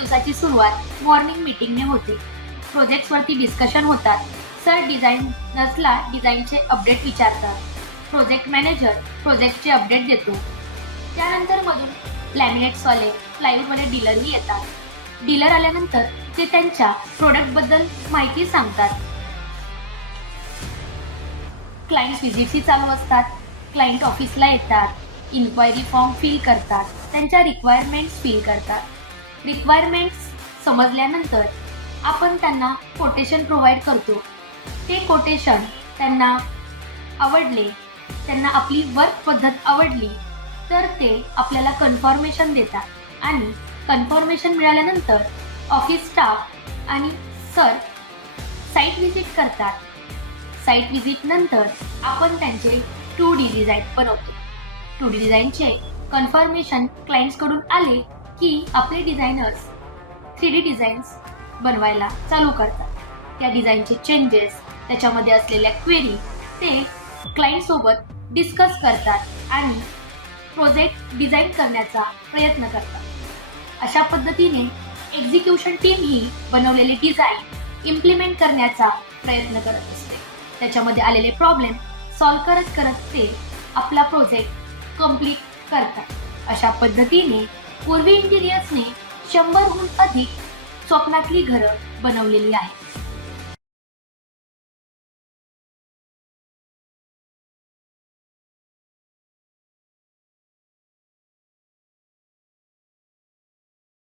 दिवसाची सुरुवात मॉर्निंग मीटिंगने होते. प्रोजेक्ट्सवरती डिस्कशन होतात. सर डिझायनर्सला डिझाईनचे अपडेट विचारतात. प्रोजेक्ट मॅनेजर प्रोजेक्टचे अपडेट देतो. त्यानंतर मधून लॅमिनेट्सवाले, प्लायवूडवाले डीलरही येतात. डीलर आल्यानंतर ते त्यांच्या प्रोडक्टबद्दल माहिती सांगतात. क्लायंट्स व्हिजिट्सही चालू असतात. क्लायंट ऑफिसला येतात, इन्क्वायरी फॉर्म फिल करतात, त्यांच्या रिक्वायरमेंट्स फिल करतात. रिक्वायरमेंट्स समजल्यानंतर आपण त्यांना कोटेशन प्रोव्हाइड करतो. ते कोटेशन त्यांना आवडले, त्यांना आपली वर्क पद्धत आवडली तर ते आपल्याला कन्फर्मेशन देतात आणि कन्फर्मेशन मिळाल्यानंतर ऑफिस स्टाफ आणि सर साईट व्हिजिट करतात. साईट व्हिजिट नंतर आपण त्यांचे 2D डिझाईन बनवतो. 2D डिझाईनचे कन्फर्मेशन क्लायंट्सकडून आले की आपले डिझायनर्स 3D डिझाईन्स बनवायला चालू करतात. त्या डिझाईनचे चेंजेस, त्याच्यामध्ये असलेल्या क्वेरी ते क्लायंटसोबत डिस्कस करतात आणि प्रोजेक्ट डिझाईन करण्याचा प्रयत्न करतात. अशा पद्धतीने एक्झिक्युशन टीम ही बनवलेले डिझाईन इम्प्लिमेंट करण्याचा प्रयत्न करत असते. त्याच्यामध्ये आलेले प्रॉब्लेम सॉल्व्ह करत ते आपला प्रोजेक्ट कंप्लीट करतात. अशा पद्धतीने पूर्वी इंटिरियर्सने 100हून अधिक स्वप्नातली घरं बनवलेली आहेत.